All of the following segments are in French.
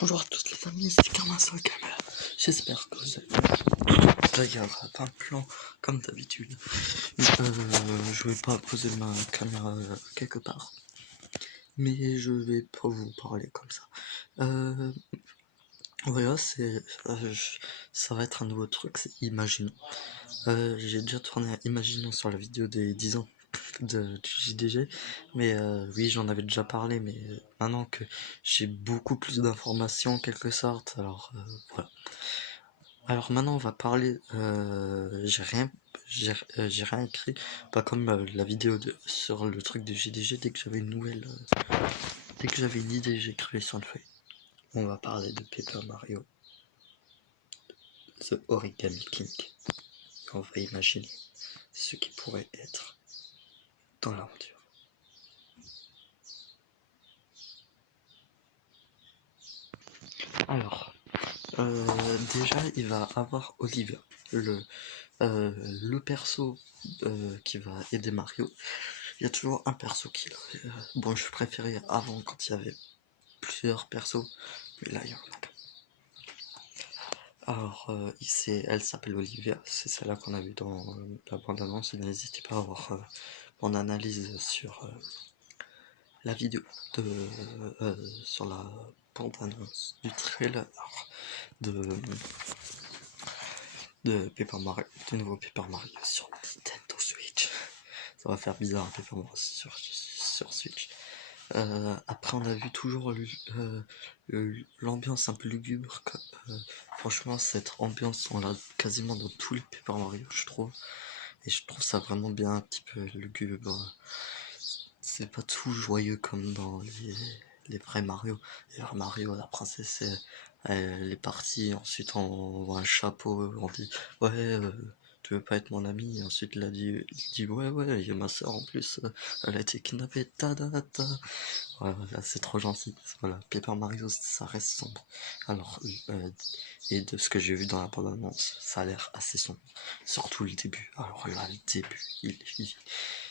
Bonjour à tous les amis, c'est Karma sur la caméra. J'espère que vous allez bien. Il y aura pas un plan comme d'habitude. Je vais pas poser ma caméra quelque part, mais je vais pas vous parler comme ça. Voilà, ça va être un nouveau truc, c'est Imaginons. J'ai déjà tourné à Imaginons sur la vidéo des 10 ans du JDG, mais oui, j'en avais déjà parlé, mais maintenant que j'ai beaucoup plus d'informations en quelque sorte, alors voilà. Alors maintenant on va parler, j'ai rien écrit, pas comme la vidéo sur le truc de JDG. Dès que j'avais une nouvelle, dès que j'avais une idée, j'écrivais sur une feuille. On va parler de Paper Mario, The Origami King. Et on va imaginer ce qui pourrait être dans l'aventure. Alors, déjà il va avoir Olivia, le perso qui va aider Mario. Il y a toujours un perso qui bon, je préférais avant quand il y avait plusieurs persos, mais là il y en a qu'un. Alors elle s'appelle Olivia, c'est celle-là qu'on a vu dans la bande-annonce. N'hésitez pas à voir mon analyse sur la vidéo sur la bande-annonce du trailer de Paper Mario, de nouveau Paper Mario sur Nintendo Switch. Ça va faire bizarre un Paper Mario sur Switch. Après on a vu toujours l'ambiance un peu lugubre. Franchement cette ambiance on l'a quasiment dans tous les Paper Mario, je trouve. Et je trouve ça vraiment bien, un petit peu lugubre. C'est pas tout joyeux comme dans les vrais Mario. Et alors Mario, la princesse, elle est partie, ensuite on voit un chapeau, on dit ouais, tu veux pas être mon ami, et ensuite il dit ouais, il y a ma soeur en plus, elle a été kidnappée, ta. Voilà, c'est trop gentil. Voilà, Paper Mario, ça reste sombre. Alors, et de ce que j'ai vu dans la bande-annonce, ça a l'air assez sombre. Surtout le début. Alors là, le début,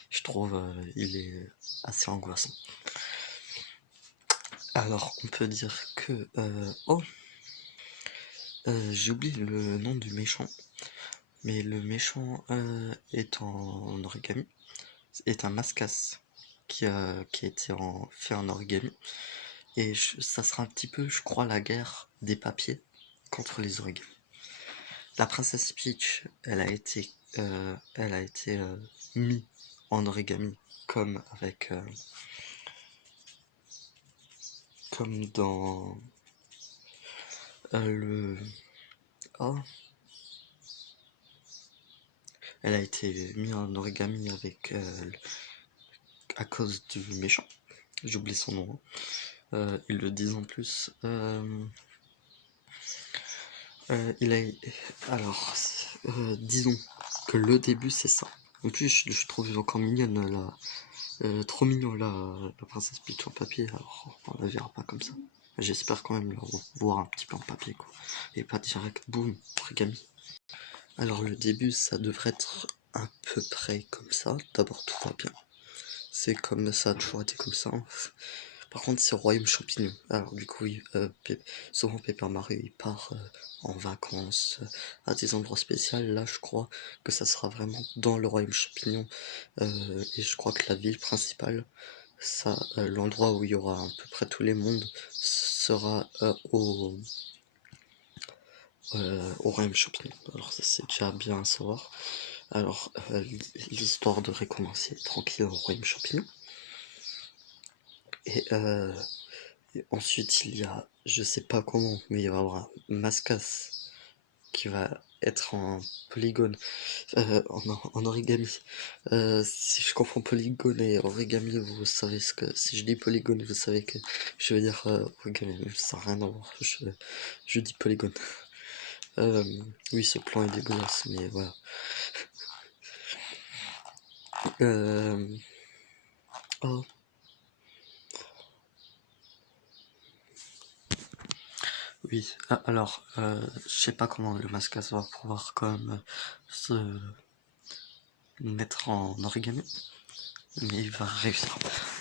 je trouve, il est assez angoissant. Alors, on peut dire que... j'ai oublié le nom du méchant. Mais le méchant est en origami. Est un mascasse qui a été fait en origami. Et ça sera un petit peu, je crois, la guerre des papiers contre les origamis. La princesse Peach, elle a été mise en origami comme avec... comme dans le... Oh, elle a été mise en origami avec à cause du méchant. J'oublie son nom. Ils le disent en plus. Alors, disons que le début c'est ça. En plus, je trouve encore mignonne là, trop mignon la princesse Peach en papier. Alors, on la verra pas comme ça. J'espère quand même la voir un petit peu en papier quoi, et pas direct boum origami. Alors le début ça devrait être à peu près comme ça. D'abord tout va bien. C'est comme ça a toujours été comme ça. Par contre c'est Royaume Champignon. Alors du coup souvent Paper Mario il part en vacances à des endroits spéciaux. Là je crois que ça sera vraiment dans le Royaume Champignon. Et je crois que la ville principale, l'endroit où il y aura à peu près tous les mondes, sera au Royaume Champignon. Alors ça c'est déjà bien à savoir. Alors l'histoire devrait commencer tranquille au Royaume Champignon. Et ensuite il y a, je sais pas comment, mais il va y avoir un mascasse qui va être en polygone, en origami. Si je confonds polygone et origami, vous savez ce que... Si je dis polygone, vous savez que je veux dire origami, ça n'a rien à voir, je dis polygone. Oui, ce plan est dégueulasse, mais voilà. Oh. Oui, alors, je sais pas comment le mascasse va pouvoir quand même se mettre en origami, mais il va réussir.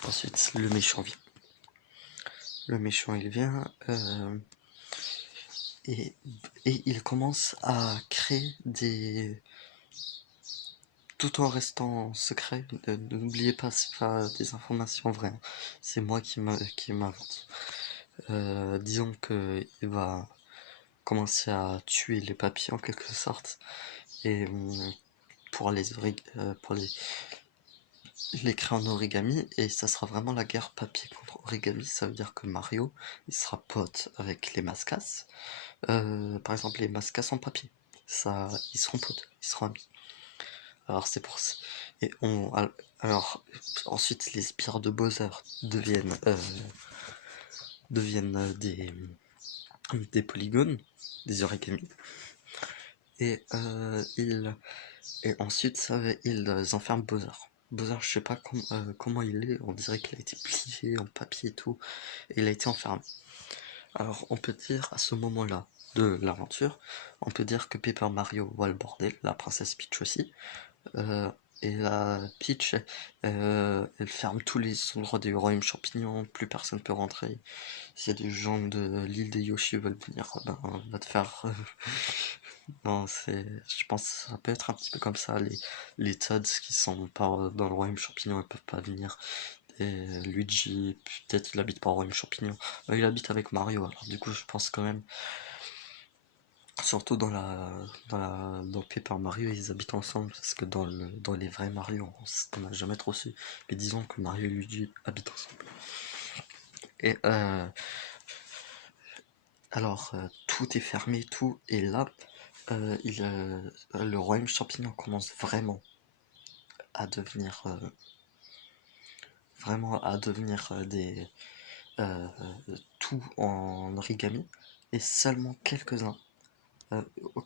Ensuite, le méchant vient. Le méchant il vient, et il commence à créer des... Tout en restant secret, n'oubliez pas, c'est pas des informations vraies, c'est moi qui m'invente. Disons que il va commencer à tuer les papiers en quelque sorte, et pour les créer en origami, et ça sera vraiment la guerre papier contre origami. Ça veut dire que Mario, il sera pote avec les mascas, par exemple les mascas en papier, ça, ils seront potes, ils seront amis. Alors c'est pour ça. Et alors ensuite les spires de Bowser deviennent des polygones, des origami. Et ensuite ils enferment Bowser. Bowser, je sais pas comment il est, on dirait qu'il a été plié en papier et tout, et il a été enfermé. Alors on peut dire à ce moment-là de l'aventure, on peut dire que Paper Mario voit le bordel, la princesse Peach aussi, et la Peach, elle ferme tous les endroits du royaume champignon, plus personne peut rentrer. Si des gens de l'île des Yoshi veulent venir, ben, on va te faire... non, je pense que ça peut être un petit peu comme ça, les Toads qui sont pas dans le royaume champignon, ils peuvent pas venir. Et Luigi, peut-être il habite pas au royaume champignon. Il habite avec Mario, alors du coup je pense quand même... Surtout dans Paper Mario, ils habitent ensemble, parce que dans les vrais Mario, on n'a jamais trop su. Mais disons que Mario et Luigi habitent ensemble. Et alors, tout est fermé, tout, et là, le royaume champignon commence vraiment à devenir, euh, tout en origami, et seulement quelques-uns,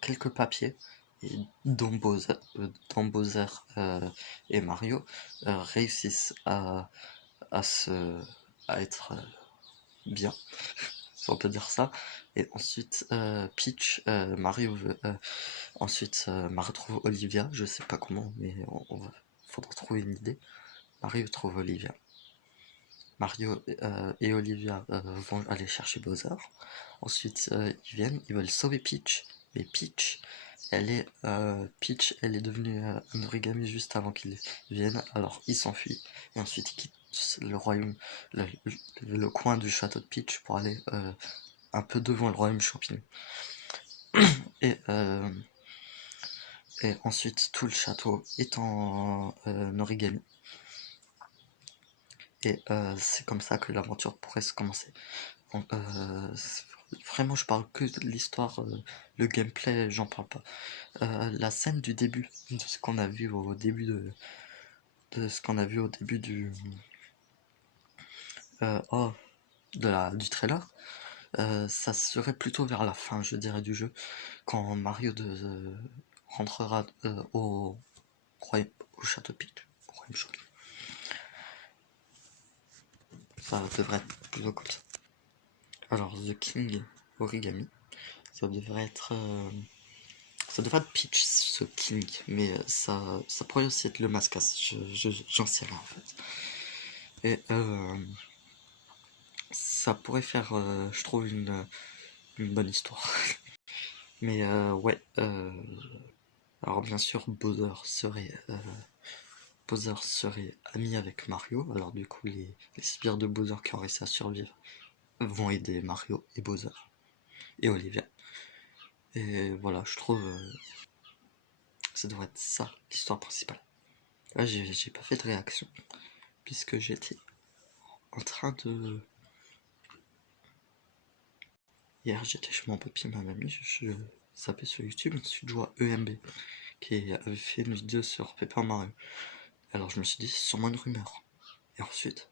quelques papiers, et dont Bowser et Mario réussissent à être bien, si on peut dire ça. Et ensuite Peach, Mario retrouve Olivia, je sais pas comment, mais faudra trouver une idée. Mario trouve Olivia. Mario et Olivia vont aller chercher Bowser. Ensuite, ils veulent sauver Peach. Mais Peach, elle est devenue un origami juste avant qu'ils viennent. Alors, ils s'enfuient. Et ensuite, ils quittent le royaume, le coin du château de Peach pour aller un peu devant le royaume champignon. Et, et ensuite, tout le château est en origami. Et c'est comme ça que l'aventure pourrait se commencer. Vraiment, je parle que de l'histoire, le gameplay, j'en parle pas. La scène du début, de ce qu'on a vu au début du trailer, ça serait plutôt vers la fin, je dirais, du jeu, quand Mario rentrera au château de Peach. Ça devrait être plutôt comme ça. Alors, The King Origami, ça devrait être Peach, ce King, mais ça pourrait aussi être le Mascas, j'en sais rien en fait. Et ça pourrait faire, je trouve, une bonne histoire. Mais ouais, alors bien sûr, Bowser serait ami avec Mario, alors du coup, les sbires de Bowser qui ont réussi à survivre vont aider Mario et Bowser et Olivia. Et voilà, je trouve ça devrait être ça, l'histoire principale. Là, j'ai pas fait de réaction, puisque j'étais en train de... Hier, j'étais chez mon papy et ma mamie, je zappais sur YouTube, ensuite je vois EMB, qui avait fait une vidéo sur Paper Mario. Alors je me suis dit, c'est sûrement une rumeur. Et ensuite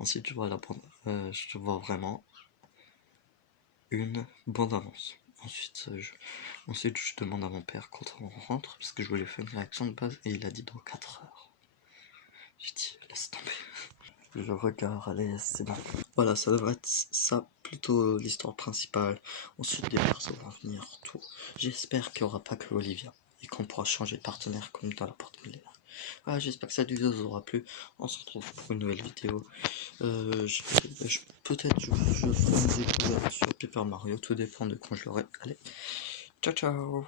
je vois je vois vraiment une bande-annonce. Ensuite je demande à mon père quand on rentre, parce que je voulais faire une réaction de base, et il a dit dans 4 heures. J'ai dit, laisse tomber. Je regarde, allez, c'est bon. Voilà, ça devrait être ça, plutôt l'histoire principale. Ensuite, des persos vont venir, tout. J'espère qu'il n'y aura pas que Olivia, et qu'on pourra changer de partenaire comme dans la porte millénaire. Ah, j'espère que cette vidéo vous aura plu. On se retrouve pour une nouvelle vidéo. Peut-être je ferai une découverte sur Paper Mario, tout dépend de quand je l'aurai. Allez, ciao ciao.